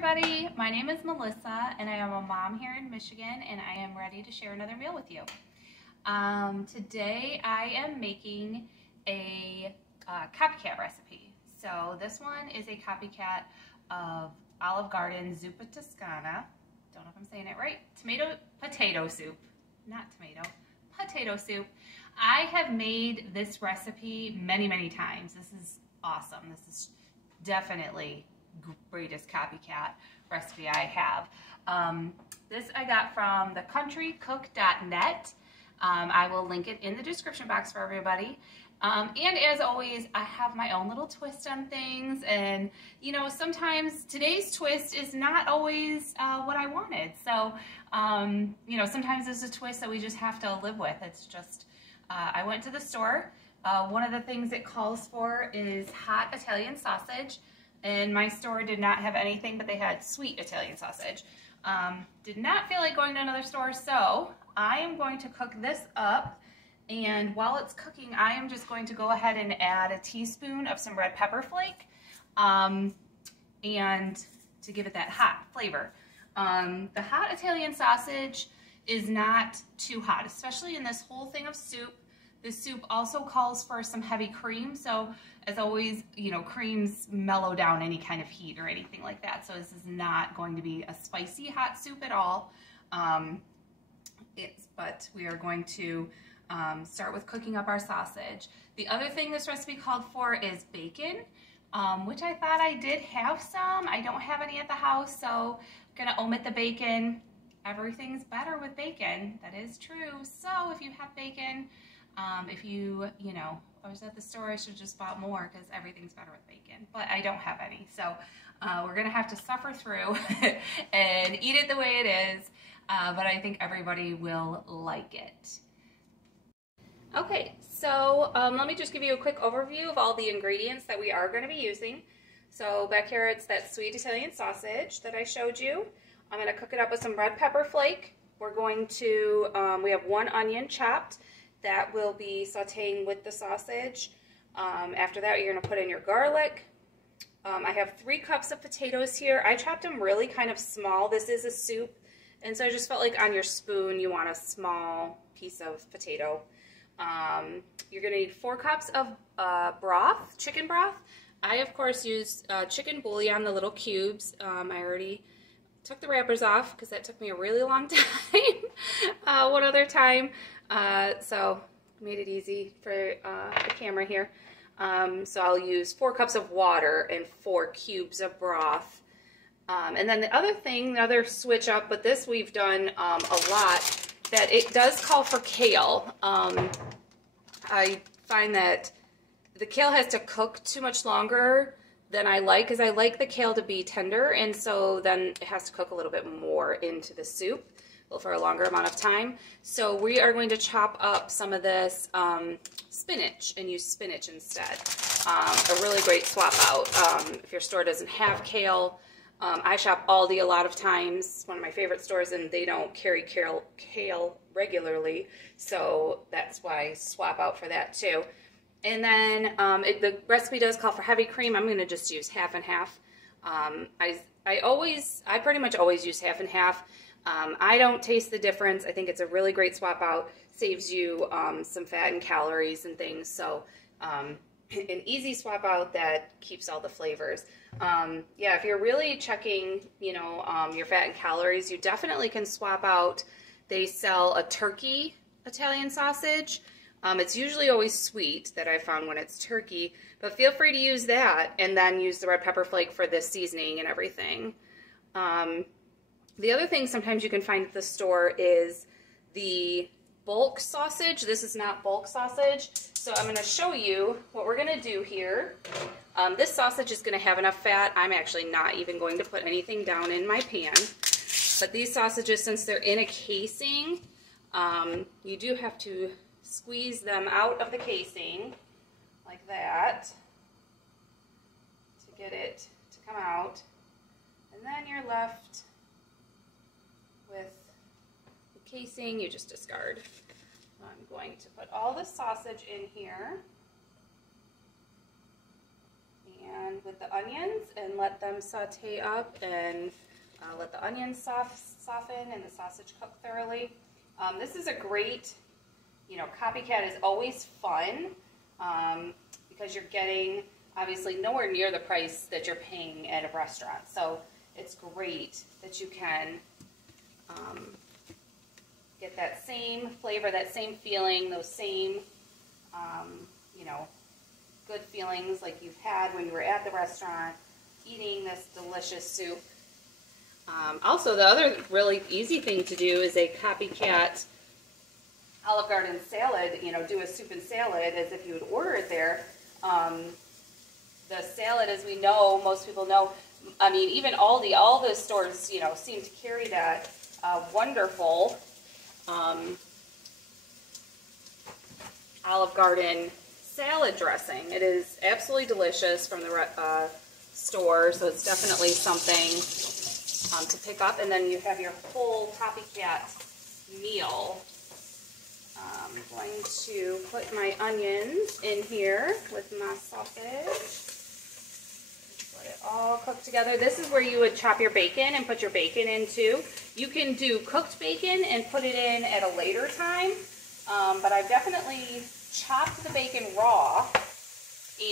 everybody, my name is Melissa and I am a mom here in Michigan and I am ready to share another meal with you. Today I am making a copycat recipe. So this one is a copycat of Olive Garden Zuppa Tuscona. Don't know if I'm saying it right. Potato soup. Not tomato. Potato soup. I have made this recipe many times. This is awesome. This is definitely greatest copycat recipe I have. This I got from thecountrycook.net. I will link it in the description box for everybody. And as always, I have my own little twist on things, and you know, sometimes today's twist is not always what I wanted. So you know, sometimes there's a twist that we just have to live with. It's just I went to the store. One of the things it calls for is hot Italian sausage. And my store did not have anything, but they had sweet Italian sausage. Did not feel like going to another store, so I am going to cook this up. And while it's cooking, I am just going to go ahead and add a teaspoon of some red pepper flake, and to give it that hot flavor. The hot Italian sausage is not too hot, especially in this whole thing of soup. This soup also calls for some heavy cream, so as always, you know, creams mellow down any kind of heat or anything like that. So this is not going to be a spicy hot soup at all. But we are going to start with cooking up our sausage. The other thing this recipe called for is bacon, which I thought I did have some. I don't have any at the house, so I'm gonna omit the bacon. Everything's better with bacon. That is true. So if you have bacon, if you know, I was at the store, I should have just bought more because everything's better with bacon, but I don't have any. So we're gonna have to suffer through and eat it the way it is, but I think everybody will like it. Okay, so let me just give you a quick overview of all the ingredients that we are gonna be using. So back here, it's that sweet Italian sausage that I showed you. I'm gonna cook it up with some red pepper flake. We're going to, we have 1 onion chopped. That will be sauteing with the sausage. After that, you're going to put in your garlic. I have 3 cups of potatoes here. I chopped them really kind of small. This is a soup, and so I just felt like on your spoon you want a small piece of potato. You're going to need 4 cups of broth, chicken broth. I, of course, used chicken bouillon, the little cubes. I already took the wrappers off because that took me a really long time one other time. So made it easy for the camera here. So I'll use 4 cups of water and 4 cubes of broth. And then the other thing, the other switch up, but this we've done a lot, that it does call for kale. I find that the kale has to cook too much longer than I like, because I like the kale to be tender, and so then it has to cook a little bit more into the soup for a longer amount of time. So we are going to chop up some of this spinach and use spinach instead. A really great swap out. If your store doesn't have kale, I shop Aldi a lot of times. It's one of my favorite stores, and they don't carry kale regularly, so that's why I swap out for that too. And then the recipe does call for heavy cream. I'm going to just use half and half. I pretty much always use half and half. I don't taste the difference. I think it's a really great swap out. Saves you some fat and calories and things. So an easy swap out that keeps all the flavors. Yeah, if you're really checking, you know, your fat and calories, you definitely can swap out. They sell a turkey Italian sausage. It's usually always sweet that I found when it's turkey, but feel free to use that and then use the red pepper flake for the seasoning and everything. The other thing sometimes you can find at the store is the bulk sausage. This is not bulk sausage, so I'm going to show you what we're going to do here. This sausage is going to have enough fat. I'm actually not even going to put anything down in my pan, but these sausages, since they're in a casing, you do have to squeeze them out of the casing like that to get it to come out, and then you're left with the casing. You just discard. I'm going to put all the sausage in here, And with the onions, and let them saute up, and let the onions soften and the sausage cook thoroughly. This is a great, Copycat is always fun because you're getting obviously nowhere near the price that you're paying at a restaurant. So it's great that you can get that same flavor, that same feeling, those same, good feelings like you've had when you were at the restaurant eating this delicious soup. Also, the other really easy thing to do is a Copycat Olive Garden salad, do a soup and salad as if you would order it there. The salad, as we know, most people know, I mean, even Aldi, all the stores, seem to carry that wonderful Olive Garden salad dressing. It is absolutely delicious from the store, so it's definitely something to pick up. And then you have your whole Copycat meal. I'm going to put my onions in here with my sausage. Let it all cook together. This is where you would chop your bacon and put your bacon in too. You can do cooked bacon and put it in at a later time, but I've definitely chopped the bacon raw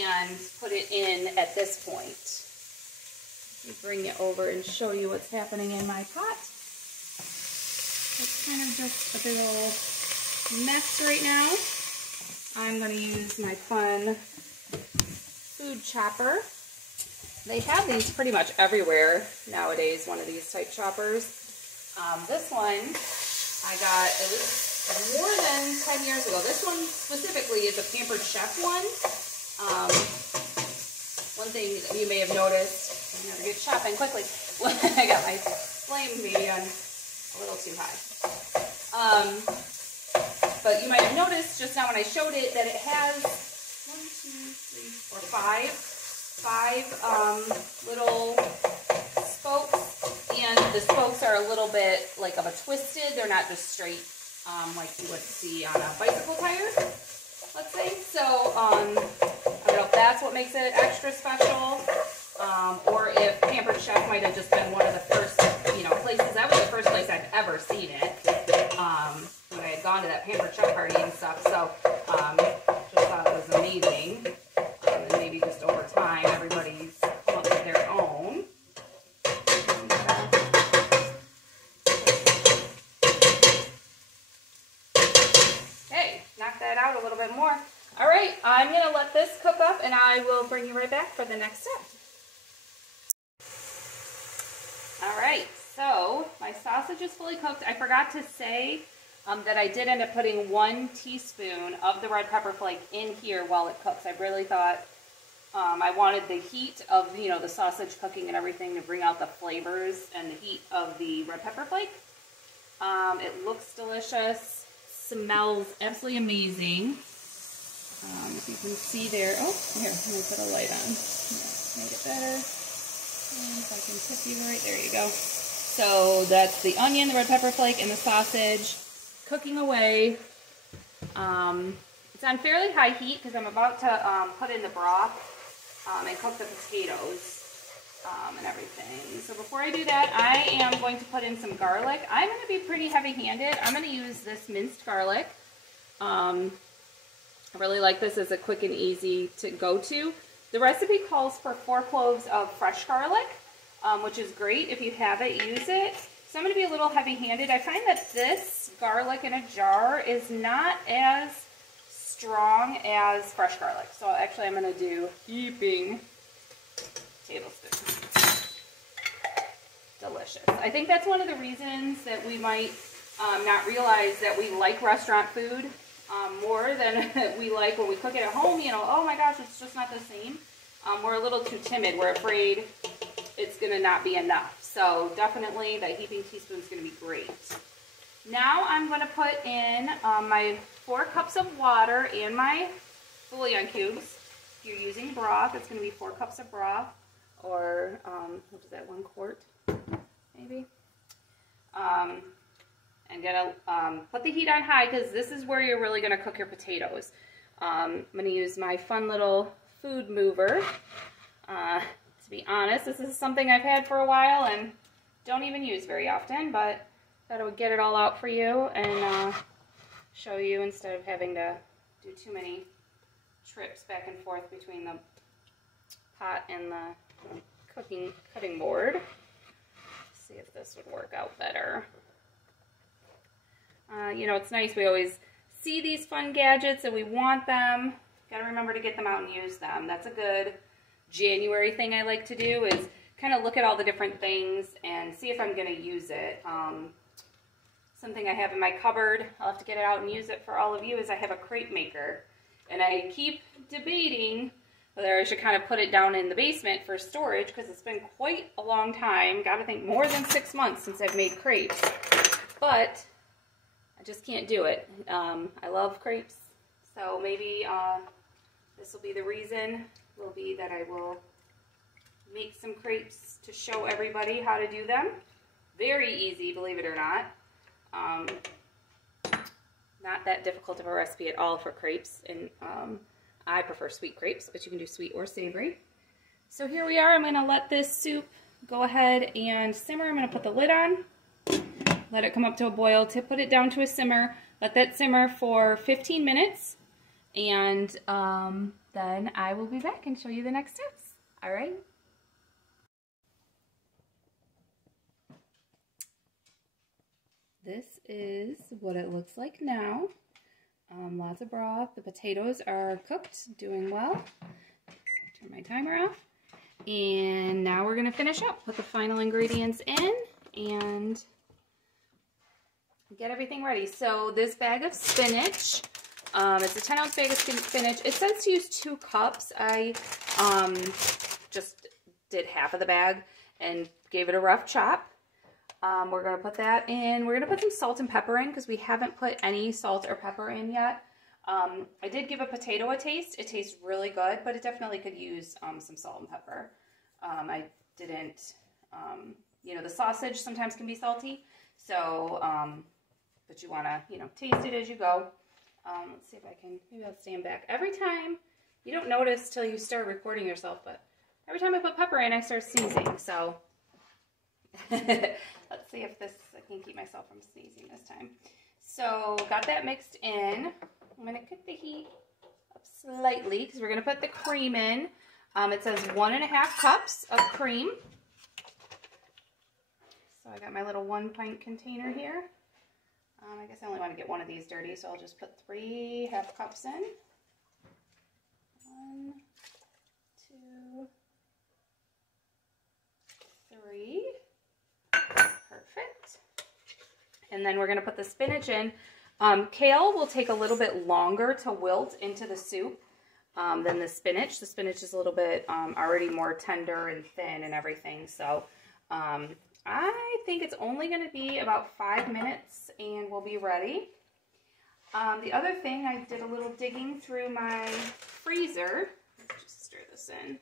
and put it in at this point. Let me bring it over and show you what's happening in my pot. It's kind of just a big old mess right now. I'm going to use my fun food chopper. They have these pretty much everywhere nowadays, one of these type choppers. This one I got at least more than 10 years ago. This one specifically is a Pampered Chef one. One thing you may have noticed, I'm going to get chopping quickly. I got my flame maybe on a little too high. But you might have noticed just now when I showed it that it has 5 little spokes, and the spokes are a little bit like of a twisted. They're not just straight like you would see on a bicycle tire, let's say. So I don't know if that's what makes it extra special, or if Pampered Chef might have just been one of the first, places. That was the first place I've ever seen it. When I had gone to that Pampered Chef party and stuff, so just thought it was amazing. And maybe just over time, everybody's come up with their own. Okay, knock that out a little bit more. All right, I'm going to let this cook up, and I will bring you right back for the next step. All right, so my sausage is fully cooked. I forgot to say that I did end up putting 1 teaspoon of the red pepper flake in here while it cooks. I really thought I wanted the heat of, the sausage cooking and everything to bring out the flavors and the heat of the red pepper flake. It looks delicious, smells absolutely amazing. If you can see there, oh, here, let me put a light on. Yeah, make it better. And if I can tip you right, there you go. So that's the onion, the red pepper flake, and the sausage cooking away. It's on fairly high heat because I'm about to put in the broth and cook the potatoes and everything. So before I do that, I am going to put in some garlic. I'm going to be pretty heavy-handed. I'm going to use this minced garlic. I really like this as a quick and easy to go to. The recipe calls for 4 cloves of fresh garlic, which is great. If you have it, use it. So I'm going to be a little heavy-handed. I find that this garlic in a jar is not as strong as fresh garlic. So actually I'm going to do heaping tablespoon. Delicious. I think that's one of the reasons that we might not realize that we like restaurant food more than we like when we cook it at home. Oh my gosh, it's just not the same. We're a little too timid. We're afraid it's going to not be enough. So definitely that heaping teaspoon is going to be great. Now I'm going to put in my 4 cups of water and my bouillon cubes. If you're using broth, it's going to be 4 cups of broth, or what is that, 1 quart maybe? And gonna put the heat on high because this is where you're really going to cook your potatoes. I'm going to use my fun little food mover. To be honest, this is something I've had for a while and don't even use very often, but thought I would get it all out for you and show you instead of having to do too many trips back and forth between the pot and the cutting board. Let's see if this would work out better. You know, it's nice, we always see these fun gadgets and we want them. Got to remember to get them out and use them. That's a good January thing I like to do, is kind of look at all the different things and see if I'm going to use it. Something I have in my cupboard, I'll have to get it out and use it for all of you, is I have a crepe maker. And I keep debating whether I should kind of put it down in the basement for storage, because it's been quite a long time. Got to think more than 6 months since I've made crepes. But I just can't do it. I love crepes, so maybe this will be the reason, will be that I will make some crepes to show everybody how to do them. Very easy, believe it or not. Not that difficult of a recipe at all for crepes, and I prefer sweet crepes, but you can do sweet or savory. So here we are. I'm going to let this soup go ahead and simmer. I'm going to put the lid on, let it come up to a boil, to put it down to a simmer, let that simmer for 15 minutes, and then I will be back and show you the next steps. All right. This is what it looks like now. Lots of broth. The potatoes are cooked, doing well. Turn my timer off. And now we're going to finish up, put the final ingredients in, and get everything ready. So this bag of spinach, it's a 10-ounce bag of spinach. It says to use 2 cups. I just did half of the bag and gave it a rough chop. We're going to put that in. We're going to put some salt and pepper in because we haven't put any salt or pepper in yet. I did give a potato a taste. It tastes really good, but it definitely could use some salt and pepper. I didn't, you know, the sausage sometimes can be salty, so, but you want to, you know, taste it as you go. Let's see if I can, maybe I'll stand back. Every time, you don't notice till you start recording yourself, but every time I put pepper in, I start sneezing, so let's see if I can keep myself from sneezing this time. So got that mixed in. I'm going to cook the heat up slightly because we're going to put the cream in. It says 1.5 cups of cream. So I got my little 1-pint container here. I guess I only want to get one of these dirty, so I'll just put 3 half cups in. 1, 2, 3. Perfect. And then we're going to put the spinach in. Kale will take a little bit longer to wilt into the soup than the spinach. The spinach is a little bit already more tender and thin and everything. So I think it's only going to be about 5 minutes and we'll be ready. The other thing, I did a little digging through my freezer. Let's just stir this in.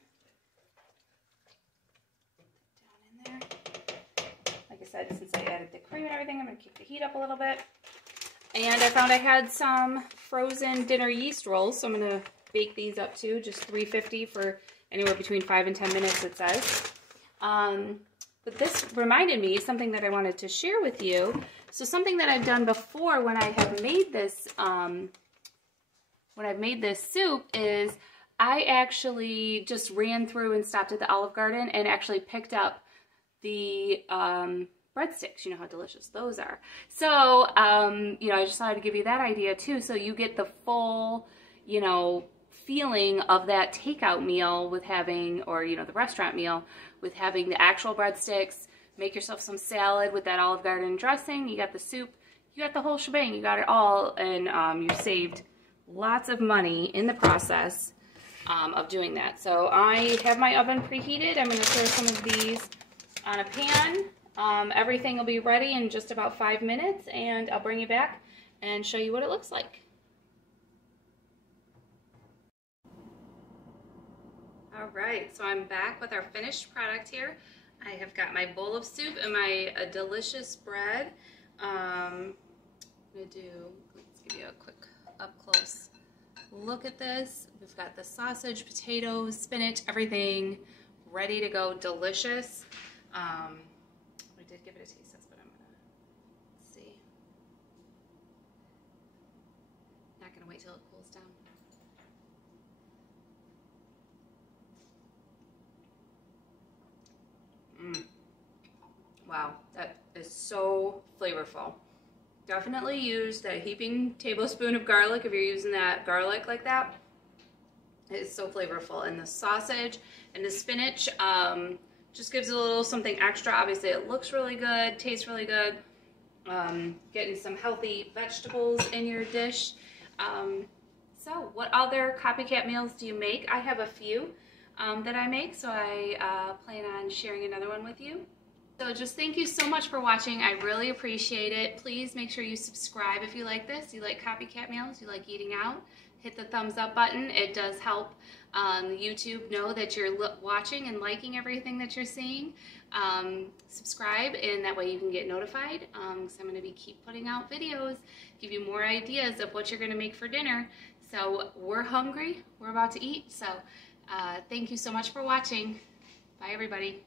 Down in there. Like I said, since I added the cream and everything, I'm going to keep the heat up a little bit. And I found I had some frozen dinner yeast rolls, so I'm going to bake these up too, just 350 for anywhere between 5 and 10 minutes, it says. But this reminded me of something that I wanted to share with you. So something that I've done before when I have made this, soup is I actually just ran through and stopped at the Olive Garden and actually picked up the breadsticks. You know how delicious those are. So, you know, I just thought I'd give you that idea too, so you get the full, you know, feeling of that takeout meal with having, or, you know, the restaurant meal with having the actual breadsticks. Make yourself some salad with that Olive Garden dressing. You got the soup. You got the whole shebang. You got it all, and you saved lots of money in the process of doing that. So I have my oven preheated. I'm going to throw some of these on a pan. Everything will be ready in just about 5 minutes, and I'll bring you back and show you what it looks like. All right, so I'm back with our finished product here. I have got my bowl of soup and my delicious bread. I'm gonna do, let's give you a quick up close look at this. We've got the sausage, potatoes, spinach, everything ready to go. Delicious. We did give it a taste test, but I'm gonna see. Not gonna wait till it cools down. Wow, that is so flavorful. Definitely use that heaping tablespoon of garlic if you're using that garlic like that. It's so flavorful. And the sausage and the spinach just gives it a little something extra. Obviously it looks really good, tastes really good. Getting some healthy vegetables in your dish. So what other copycat meals do you make? I have a few that I make, so I plan on sharing another one with you. So just thank you so much for watching. I really appreciate it. Please make sure you subscribe if you like this. You like copycat meals, you like eating out. Hit the thumbs up button. It does help YouTube know that you're watching and liking everything that you're seeing. Subscribe, and that way you can get notified. So I'm going to keep putting out videos, give you more ideas of what you're going to make for dinner. So we're hungry. We're about to eat. So thank you so much for watching. Bye, everybody.